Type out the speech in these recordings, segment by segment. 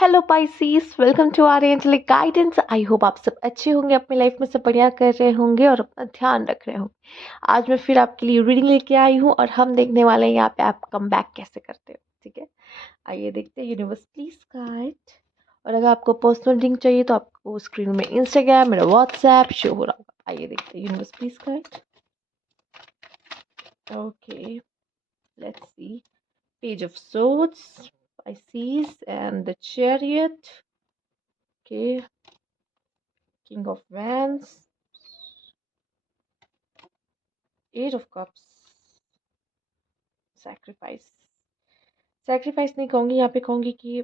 Hello Pisces, welcome to our angelic guidance. I hope आप सब अच्छे होंगे, अपनी लाइफ में सब बढ़िया कर रहे होंगे और अपना ध्यान रख रहे होंगे। आज मैं फिर आपके लिए रीडिंग लेके आई हूँ और हम देखने वाले हैं यहाँ पे आप कम बैक कैसे करते हो। ठीक है, आइए देखते हैं। Universe please guide. और अगर आपको पर्सनल रीडिंग चाहिए तो आपको स्क्रीन में इंस्टाग्राम, मेरा व्हाट्सएप शो हो रहा होगा। आइए देखते हैं। Universe please guide. Okay, let's see. Page of swords, Pisces, and the Chariot. Okay, King of Wands, Eight of Cups, Sacrifice। Sacrifice नहीं कहूँगी, यहाँ पे कहूँगी कि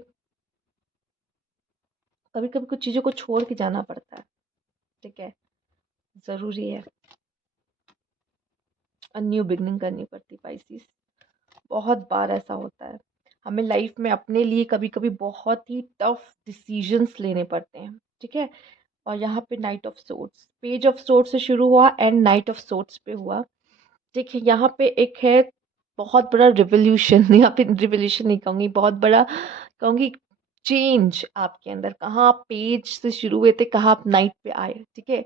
कभी कभी कुछ चीज़ों को छोड़ के जाना पड़ता है। ठीक है, ज़रूरी है। न्यू बिगनिंग करनी पड़ती पाइसिस। बहुत बार ऐसा होता है, हमें लाइफ में अपने लिए कभी कभी बहुत ही टफ डिसीजंस लेने पड़ते हैं। ठीक है, और यहाँ पे night of swords, page of swords से शुरू हुआ एंड नाइट ऑफ सोर्ड्स पे हुआ। ठीक है, यहाँ पे एक है बहुत बड़ा रिवोल्यूशन यहाँ पे रिवोल्यूशन नहीं कहूँगी, बहुत बड़ा कहूँगी चेंज आपके अंदर। कहाँ आप पेज से शुरू हुए थे, कहाँ आप नाइट पे आए। ठीक है,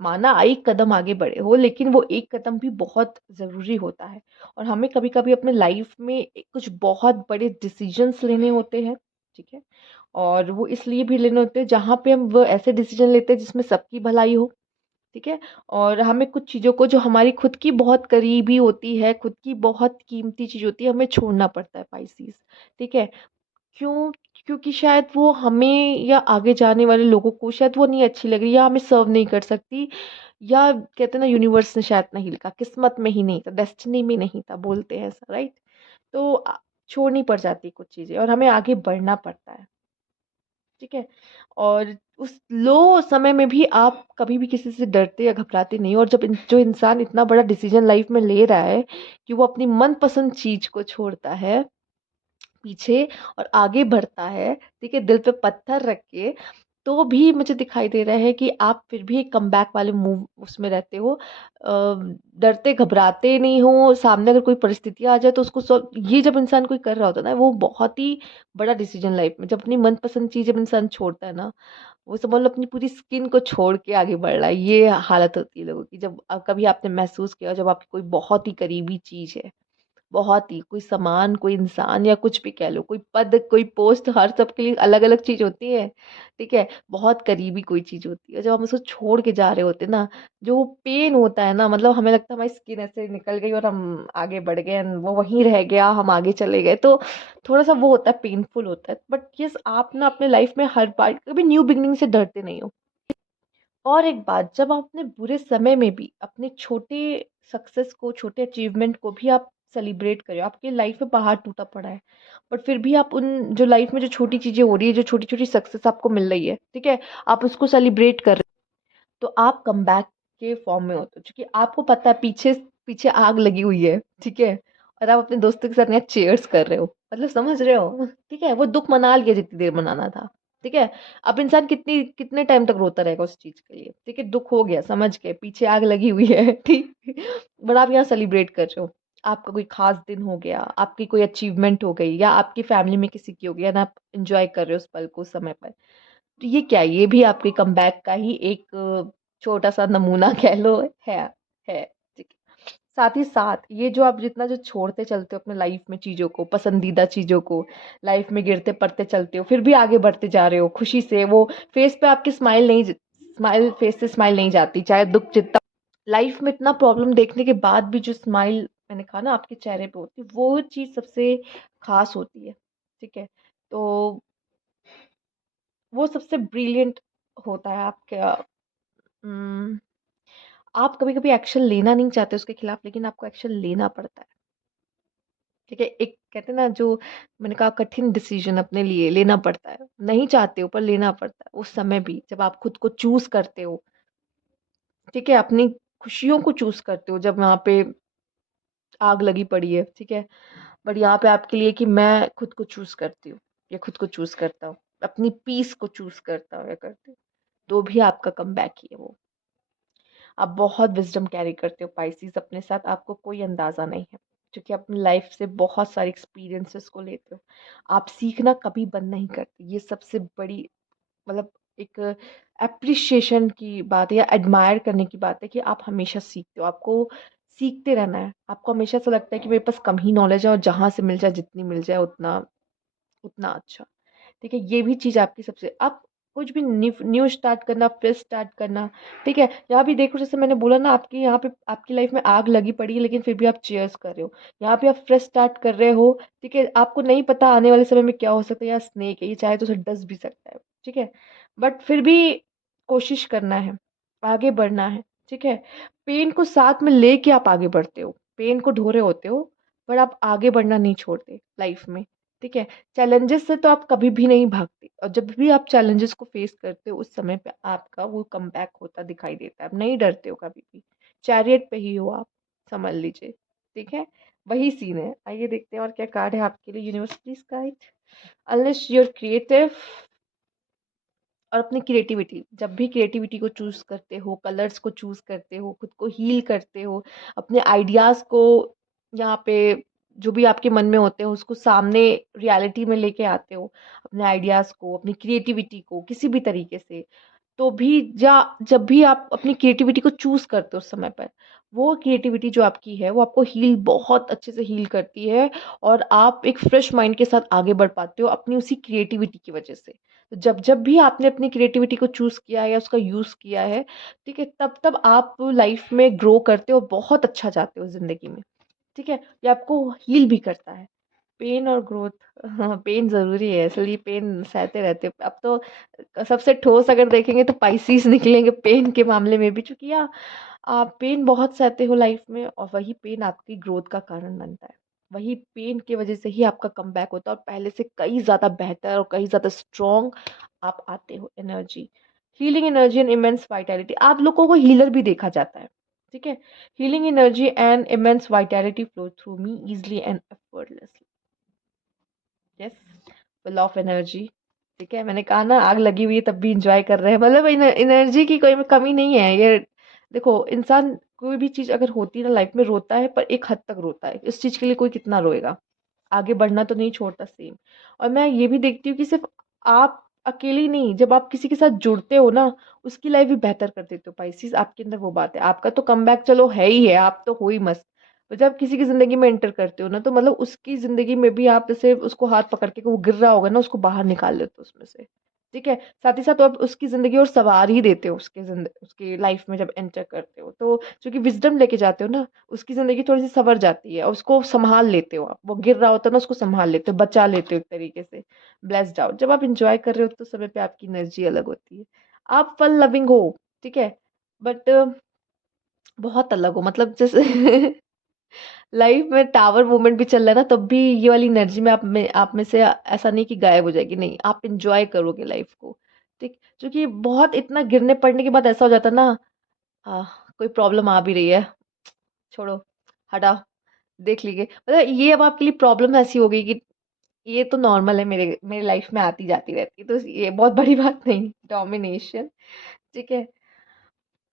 माना एक कदम आगे बढ़े हो, लेकिन वो एक कदम भी बहुत ज़रूरी होता है। और हमें कभी कभी अपने लाइफ में कुछ बहुत बड़े डिसीजंस लेने होते हैं। ठीक है, और वो इसलिए भी लेने होते हैं जहाँ पे हम वो ऐसे डिसीजन लेते हैं जिसमें सबकी भलाई हो। ठीक है, और हमें कुछ चीज़ों को जो हमारी खुद की बहुत करीबी होती है, खुद की बहुत कीमती चीज़ होती है, हमें छोड़ना पड़ता है पाइसेस। ठीक है, क्यों? क्योंकि शायद वो हमें या आगे जाने वाले लोगों को शायद वो नहीं अच्छी लग रही, या हमें सर्व नहीं कर सकती, या कहते हैं ना यूनिवर्स ने शायद नहीं लिखा, किस्मत में ही नहीं था, डेस्टिनी में नहीं था, बोलते हैं ऐसा, राइट। तो छोड़नी पड़ जाती है कुछ चीज़ें और हमें आगे बढ़ना पड़ता है। ठीक है, और उस लो समय में भी आप कभी भी किसी से डरते या घबराते नहीं हो। और जब जो इंसान इतना बड़ा डिसीजन लाइफ में ले रहा है कि वो अपनी मनपसंद चीज को छोड़ता है पीछे और आगे बढ़ता है, ठीक है, दिल पे पत्थर रख के, तो भी मुझे दिखाई दे रहा है कि आप फिर भी एक कमबैक वाले मूव उसमें रहते हो। डरते घबराते नहीं हो। सामने अगर कोई परिस्थिति आ जाए तो उसको ये जब इंसान कोई कर रहा होता है ना, वो बहुत ही बड़ा डिसीजन लाइफ में, जब अपनी मनपसंद चीज जब इंसान छोड़ता है ना, वो समझ लो अपनी पूरी स्किन को छोड़ के आगे बढ़ रहा है। ये हालत होती है लोगों की। जब कभी आपने महसूस किया जब आपकी कोई बहुत ही करीबी चीज है, बहुत ही कोई सामान, कोई इंसान, या कुछ भी कह लो, कोई पद, कोई पोस्ट, हर सबके लिए अलग अलग चीज होती है। ठीक है, बहुत करीबी कोई चीज होती है, जब हम उसको छोड़ के जा रहे होते हैं ना, जो पेन होता है ना, मतलब हमें लगता है हमारी स्किन ऐसे निकल गई और हम आगे बढ़ गए and वो वहीं रह गया, हम आगे चले गए, तो थोड़ा सा वो होता है, पेनफुल होता है। बट यस, आप ना अपने लाइफ में हर बार कभी न्यू बिगनिंग से डरते नहीं हो। और एक बात, जब आप अपने बुरे समय में भी अपने छोटे सक्सेस को, छोटे अचीवमेंट को भी आप सेलिब्रेट करें, आपकी लाइफ में पहाड़ टूटा पड़ा है, बट फिर भी आप उन जो लाइफ में जो छोटी चीजें हो रही है, जो छोटी छोटी सक्सेस आपको मिल रही है, ठीक है, आप उसको सेलिब्रेट कर रहे हैं, तो आप कमबैक के फॉर्म में होते हो, क्योंकि आपको पता है पीछे पीछे आग लगी हुई है। ठीक है, और आप अपने दोस्तों के साथ यहाँ चेयर्स कर रहे हो, मतलब समझ रहे हो। ठीक है, वो दुख मना लिया जितनी देर मनाना था। ठीक है, अब इंसान कितनी कितने टाइम तक रोता रहेगा उस चीज के लिए। ठीक है, दुख हो गया, समझ गए, पीछे आग लगी हुई है। ठीक, बट आप यहाँ सेलिब्रेट कर रहे हो। आपका कोई खास दिन हो गया, आपकी कोई अचीवमेंट हो गई, या आपकी फैमिली में किसी की हो गया ना, आप इंजॉय कर रहे हो उस पल को, उस समय पर। तो ये क्या है? ये भी आपके कमबैक का ही एक छोटा सा नमूना कह लो। है। ठीक है, साथ ही साथ ये जो आप जितना जो छोड़ते चलते हो अपने लाइफ में चीजों को, पसंदीदा चीजों को, लाइफ में गिरते पड़ते चलते हो, फिर भी आगे बढ़ते जा रहे हो खुशी से। वो फेस पे आपकी स्माइल नहीं, स्माइल फेस से स्माइल नहीं जाती, चाहे दुख जितना लाइफ में इतना प्रॉब्लम देखने के बाद भी जो स्माइल मैंने कहा ना आपके चेहरे पे होती है, वो चीज सबसे खास होती है। ठीक है, तो वो सबसे ब्रिलियंट होता है आपका। उम, आप कभी-कभी एक्शन लेना नहीं चाहते उसके खिलाफ, लेकिन आपको एक्शन लेना पड़ता है। ठीक है, एक कहते हैं ना, जो मैंने कहा कठिन डिसीजन अपने लिए लेना पड़ता है। नहीं चाहते हो पर लेना पड़ता है। उस समय भी जब आप खुद को चूज़ करते हो, ठीक है, अपनी खुशियों को चूज़ करते हो, जब वहाँ पे आग लगी पड़ी है, ठीक है? बट यहाँ पे आपके लिए कि मैं खुद को चूज़ करती हूँ, या खुद को चूज़ करता हूँ, अपनी पीस को चूज़ करता हूँ या करती हूँ, तो भी आपका कमबैक ही है वो। आप बहुत विज़डम कैरी करते हो पाइसेस अपने साथ, आपको कोई अंदाज़ा नहीं है। क्योंकि अपनी लाइफ से बहुत सारे एक्सपीरियंसेस को लेते हो। आप सीखना कभी बंद नहीं करते, ये सबसे बड़ी मतलब एक एप्रिशिएशन की बात है या एडमायर करने की बात है कि आप हमेशा सीखते हो, आपको सीखते रहना है। आपको हमेशा ऐसा लगता है कि मेरे पास कम ही नॉलेज है और जहाँ से मिल जाए, जितनी मिल जाए उतना उतना अच्छा। ठीक है, ये भी चीज़ आपकी सबसे आप कुछ भी न्यू स्टार्ट करना, फ्रेश स्टार्ट करना, ठीक है? यहाँ भी देखो, जैसे मैंने बोला ना, आपकी यहाँ पे आपकी लाइफ में आग लगी पड़ी है, लेकिन फिर भी आप चीयर्स कर रहे हो। यहाँ पे आप फ्रेश स्टार्ट कर रहे हो, ठीक है? आपको नहीं पता आने वाले समय में क्या हो सकता है, या स्नेक है, ये चाहे तो उसे डस भी सकता है, ठीक है? बट फिर भी कोशिश करना है, आगे बढ़ना है, ठीक है? पेन को साथ में लेके आप आगे बढ़ते हो, पेन को ढो रहे होते हो, पर आप आगे बढ़ना नहीं छोड़ते लाइफ में, ठीक है? चैलेंजेस से तो आप कभी भी नहीं भागते, और जब भी आप चैलेंजेस को फेस करते हो उस समय पे आपका वो कमबैक होता दिखाई देता है। आप नहीं डरते हो कभी भी, चैरियट पे ही हो आप, समझ लीजिए, ठीक है? वही सीन है। आइए देखते हैं और क्या कार्ड है आपके लिए, universe please guide. Unless you're creative, और अपनी क्रिएटिविटी, जब भी क्रिएटिविटी को चूज करते हो, कलर्स को चूज करते हो, खुद को हील करते हो, अपने आइडियाज को यहाँ पे जो भी आपके मन में होते हैं उसको सामने रियलिटी में लेके आते हो, अपने आइडियाज को, अपनी क्रिएटिविटी को किसी भी तरीके से, तो भी जब भी आप अपनी क्रिएटिविटी को चूज करते हो उस समय पर, वो क्रिएटिविटी जो आपकी है वो आपको हील, बहुत अच्छे से हील करती है, और आप एक फ्रेश माइंड के साथ आगे बढ़ पाते हो अपनी उसी क्रिएटिविटी की वजह से। तो जब जब भी आपने अपनी क्रिएटिविटी को चूज किया है या उसका यूज किया है, ठीक है, तब तब आप लाइफ में ग्रो करते हो, बहुत अच्छा जाते हो जिंदगी में, ठीक है? ये आपको हील भी करता है। पेन और ग्रोथ, हाँ, पेन ज़रूरी है, इसलिए पेन सहते रहते हैं। अब तो सबसे ठोस अगर देखेंगे तो पाइसेस निकलेंगे पेन के मामले में भी, चूँकि आप पेन बहुत सहते हो लाइफ में, और वही पेन आपकी ग्रोथ का कारण बनता है। वही पेन की वजह से ही आपका कमबैक होता है, और पहले से कई ज़्यादा बेहतर और कई ज़्यादा स्ट्रॉन्ग आप आते हो energy. Healing energy and immense vitality, आप लोगों को हीलर भी देखा जाता है, ठीक है? Healing energy and immense vitality flow through me easily and effortlessly. Yes, full of energy, ठीक है? मैंने कहा ना, आग लगी हुई है तब भी इंजॉय कर रहे हैं, मतलब एनर्जी की कोई कमी नहीं है ये। देखो, इंसान कोई भी चीज अगर होती है ना लाइफ में, रोता है पर एक हद तक रोता है, इस चीज के लिए कोई कितना रोएगा, आगे बढ़ना तो नहीं छोड़ता, सेम। और मैं ये भी देखती हूँ कि सिर्फ आप अकेले ही नहीं, जब आप किसी के साथ जुड़ते हो ना, उसकी लाइफ भी बेहतर कर देते हो। पाइसेस, आपके अंदर वो बात है, आपका तो कमबैक चलो है ही है, आप तो हो ही मस्त। और जब किसी की ज़िंदगी में एंटर करते हो ना, तो मतलब उसकी ज़िंदगी में भी आप जैसे उसको हाथ पकड़ के, वो गिर रहा होगा ना, उसको बाहर निकाल लेते हो उसमें से, ठीक है? साथ ही साथ आप उसकी ज़िंदगी और सँवार ही देते हो, उसकी लाइफ में जब एंटर करते हो, तो चूँकि विज़डम लेके जाते हो ना, उसकी ज़िंदगी थोड़ी-सी सँवर जाती है, और उसको सँभाल लेते हो आप। वो गिर रहा होता है ना, उसको सँभाल लेते हो, बचा लेते हो एक तरीके से, ब्लेस्ड आउट। जब आप एन्जॉय कर रहे हो तो उस समय पे आपकी एनर्जी अलग होती है। आप फन लविंग हो, ठीक है? बट बहुत अलग हो, मतलब जैसे लाइफ में टावर मूवमेंट भी चल रहा है ना, तब भी ये वाली एनर्जी में आप में से ऐसा नहीं कि गायब हो जाएगी, नहीं, आप एंजॉय करोगे लाइफ को, ठीक? क्योंकि बहुत इतना गिरने पड़ने के बाद ऐसा हो जाता है ना, आ, कोई प्रॉब्लम आ भी रही है, छोड़ो, हटाओ, देख लीजिए, मतलब ये अब आपके लिए प्रॉब्लम ऐसी हो गई कि ये तो नॉर्मल है, मेरे मेरे लाइफ में आती जाती रहती है, तो ये बहुत बड़ी बात नहीं, डोमिनेशन, ठीक है?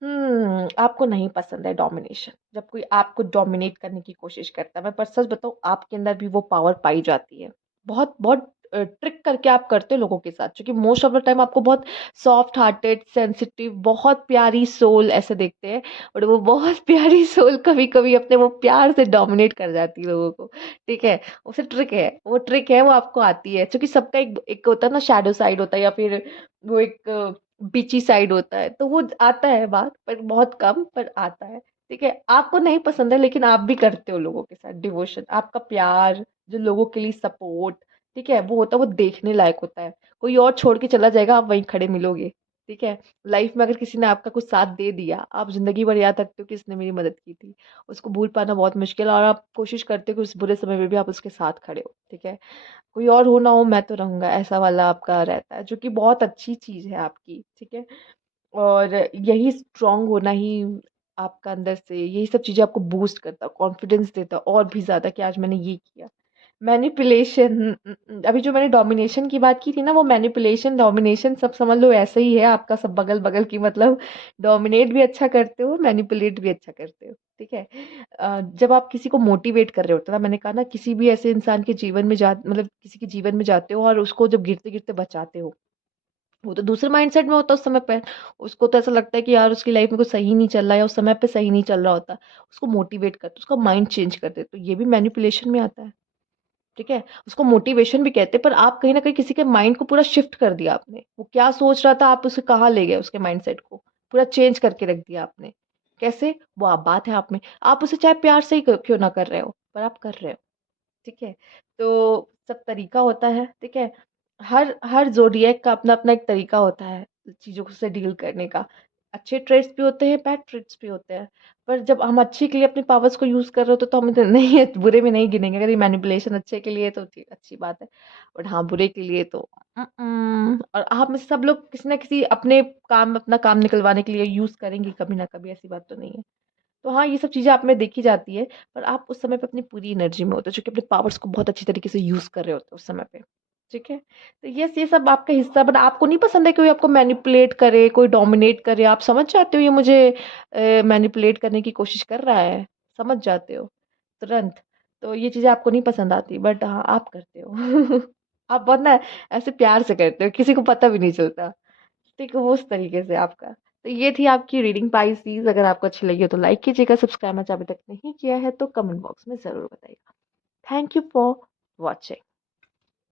आपको नहीं पसंद है डोमिनेशन, जब कोई आपको डोमिनेट करने की कोशिश करता है। मैं पर सच बताऊँ, आपके अंदर भी वो पावर पाई जाती है। बहुत बहुत ट्रिक करके आप करते हो लोगों के साथ, क्योंकि मोस्ट ऑफ द टाइम आपको बहुत सॉफ्ट हार्टेड, सेंसिटिव, बहुत प्यारी सोल ऐसे देखते हैं, और वो बहुत प्यारी सोल कभी-कभी अपने वो प्यार से डोमिनेट कर जाती है लोगों को, ठीक है? उसे ट्रिक है, वो आपको आती है, क्योंकि सबका एक एक होता है ना, शैडो साइड होता है, या फिर वो एक बीची साइड होता है, तो वो आता है बात, पर बहुत कम, पर आता है, ठीक है? आपको नहीं पसंद है, लेकिन आप भी करते हो लोगों के साथ डिवोशन, आपका प्यार, जो लोगों के लिए सपोर्ट, ठीक है, वो होता है, वो देखने लायक होता है। कोई और छोड़ के चला जाएगा, आप वहीं खड़े मिलोगे, ठीक है? लाइफ में अगर किसी ने आपका कुछ साथ दे दिया, आप जिंदगी भर याद रखते हो कि इसने मेरी मदद की थी, उसको भूल पाना बहुत मुश्किल है, और आप कोशिश करते हो कि उस बुरे समय में भी आप उसके साथ खड़े हो, ठीक है? कोई और हो ना हो, मैं तो रहूँगा, ऐसा वाला आपका रहता है, जो कि बहुत अच्छी चीज़ है आपकी, ठीक है? और यही स्ट्रॉन्ग होना ही आपका अंदर से, यही सब चीज़ें आपको बूस्ट करता है, कॉन्फिडेंस देता है और भी ज़्यादा, कि आज मैंने ये किया। मैनिपुलेशन, अभी जो मैंने डोमिनेशन की बात की थी ना, वो मैनिपुलेशन डोमिनेशन सब समझ लो ऐसा ही है आपका, सब बगल बगल की, मतलब डोमिनेट भी अच्छा करते हो, मैनिपुलेट भी अच्छा करते हो। ठीक है। जब आप किसी को मोटिवेट कर रहे होते हो ना, मैंने कहा ना, किसी भी ऐसे इंसान के जीवन में जा मतलब किसी के जीवन में जाते हो और उसको जब गिरते गिरते बचाते हो, वो तो दूसरे माइंडसेट में होता है उस समय पे। उसको तो ऐसा लगता है कि यार उसकी लाइफ में कुछ सही नहीं चल रहा है, या उस समय पे सही नहीं चल रहा होता। उसको मोटिवेट करते, उसका माइंड चेंज करते, तो ये भी मैनिपुलेशन में आता है। ठीक है? उसको मोटिवेशन भी कहते हैं, पर आप कहीं न कहीं किसी के माइंड को पूरा शिफ्ट कर दिया आपने। वो क्या सोच रहा था, आप उसे कहाँ ले गए, उसके माइंडसेट को। पूरा चेंज करके रख दिया आपने। कैसे? वो आप बात है आप में। आप उसे चाहे प्यार से ही क्यों ना कर रहे हो, पर आप कर रहे हो। ठीक है? तो सब तरीका होता है, ठीक है? हर हर ज़ोडिएक का अपना-अपना एक तरीका होता है, चीज़ों से डील करने का। अच्छे ट्रेड्स भी होते हैं, बैड ट्रेड्स भी होते हैं। पर जब हम अच्छे के लिए अपनी पावर्स को यूज़ कर रहे हो, तो हम इसे नहीं है, बुरे में नहीं गिनेंगे। अगर ये मैनिपुलेशन अच्छे के लिए है, तो ठीक, अच्छी बात है। बट हाँ, बुरे के लिए तो और आप में से सब लोग किसी न किसी अपना काम निकलवाने के लिए यूज़ करेंगे कभी ना कभी, ऐसी बात तो नहीं है। तो हाँ, ये सब चीज़ें आप में देखी जाती है, पर आप उस समय पे अपनी पूरी एनर्जी में होते हो, क्योंकि अपने पावर्स को बहुत अच्छी तरीके से यूज़ कर रहे होते हो उस समय पे, ठीक है? तो यस, ये सब आपका हिस्सा, बट आपको नहीं पसंद है कोई आपको मैनिपुलेट करे, कोई डोमिनेट करे, आप समझ जाते हो ये मुझे मैनिपुलेट करने की कोशिश कर रहा है, समझ जाते हो तुरंत। तो ये चीज़ें आपको नहीं पसंद आती, बट हाँ, आप करते हो। आप बहुत ना ऐसे प्यार से करते हो, किसी को पता भी नहीं चलता। ठीक है, वो उस तरीके से आपका। तो ये थी आपकी रीडिंग पाइसेस। अगर आपको अच्छी लगी हो तो लाइक कीजिएगा, सब्सक्राइब अभी तक नहीं किया है तो कमेंट बॉक्स में ज़रूर बताइएगा। Thank you for watching.